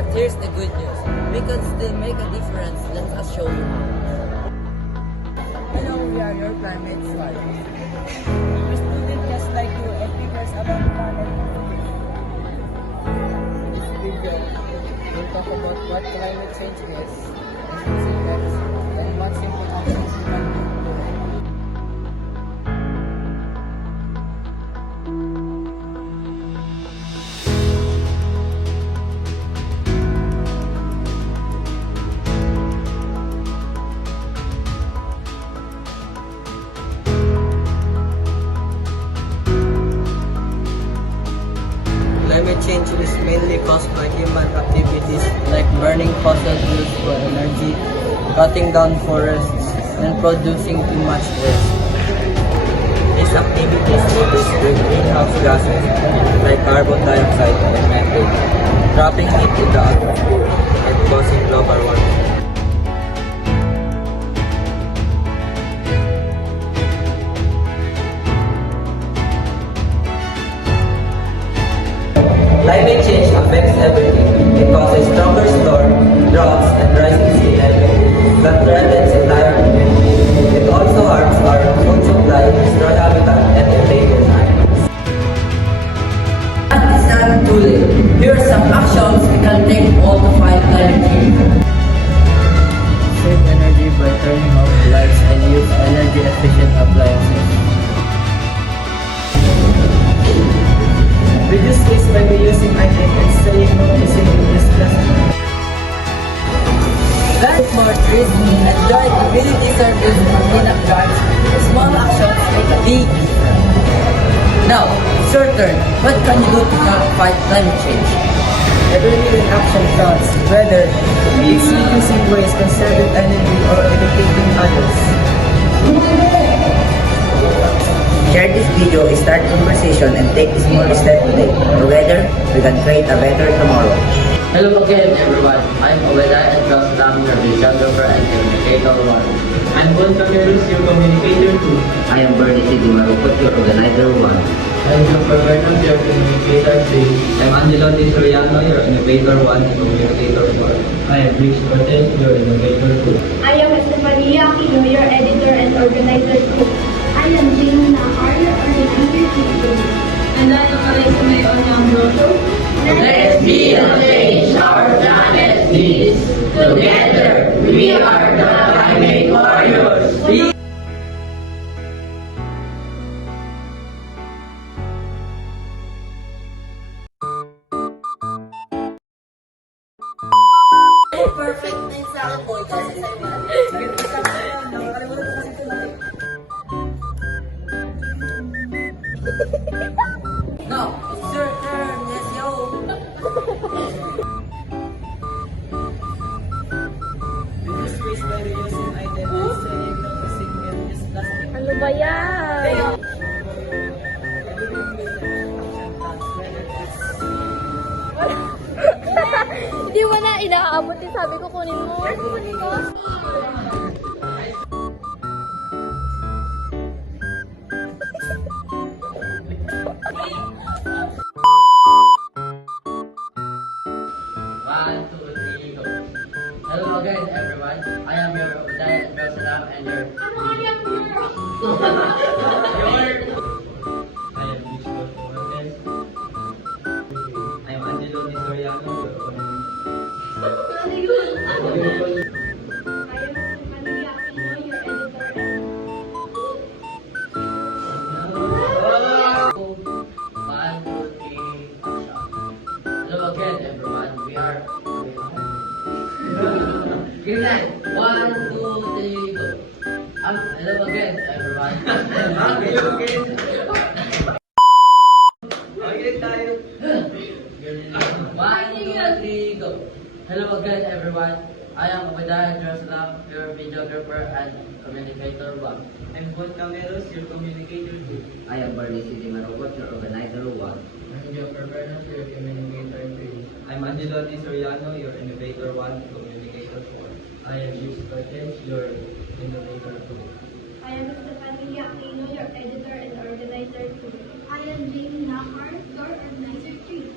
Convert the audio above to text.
But here's the good news. We can still make a difference. Let us show you how. Hello, we are your climate scholars. We students just like you and figures about the planet. In this video, we'll talk about what climate change is, and its effects, and what simple actions we can do to it. Climate change is mainly caused by human activities like burning fossil fuels for energy, cutting down forests, and producing too much waste. These activities produce greenhouse gases like carbon dioxide and methane, trapping heat in the atmosphere and causing global warming. Climate change affects everything. It causes stronger storms, droughts, and rising sea level that threatens entire communities. It also harms our food supply, destroy habitat, and endanger animals. But it's not too late. Here are some actions we can take all to fight climate change. Save energy by turning off lights and use energy-efficient appliances. Reduce waste by reusing items and saying no to single-use plastic. Plant more trees and join community service for cleanup drives. Small actions make a big difference. Now, it's your turn. What can you do to help fight climate change? Every little action counts, whether it's reducing waste, conserving energy, or educating others. Share this video, start conversation, and take a small step today. Together, we can create a better tomorrow. Hello again, everyone. I'm Obadiah and Rostam, your videographer and communicator 1. I'm Bon Cameros, your communicator 2. I am Bernie C. Dimarupot, your organizer 1. I'm Jumper Bernard, your communicator 3. I'm Angelo Di Soriano, your innovator 1 and communicator 4. I am Rich Cortez, your innovator 2. I am Estefania Aquino, your editor and organizer 2. I am Jane Nahar, your organizer 2. And I am Alisa Mayon Ambrosio. Let's be the change our planet needs. Together, we are the climate warriors. Perfect na yung sa akin, boy. Kasi now, it's your turn. Yes, yo. Reduce waste by reusing items and saying no to single-use plastic. Ano ba yan? Hindi mo na inaabot yung sabi ko kunin mo. Kunin mo. One, two, three, go. Hello again, everyone. I am your Obadiah and Rostam and your... Ano nga yan? I am Rich Cortez. I am Angelo Di Soriano, your Ano yun? Ano yun? I am Estefania Aquino, your editor and... One, two, three, action. Hello again, everyone. We are... Green light. One, two, three, go. Hello again, everyone. Hello again. Again tayo. One, two, three, go. Hello again, everyone. I am Obadiah Rostam, your videographer and communicator 1. I'm Bon Cameros, your communicator 2. I am Bernie C. Dimarupot, your organizer 1. I'm Jumper Bernard, your communicator 3. I'm Angelo Di Soriano, your innovator 1, communicator 4. I am Rich Cortez, your innovator 2. I am Estefania Aquino, your editor and organizer 2. I am Jane Nahar, your organizer 3.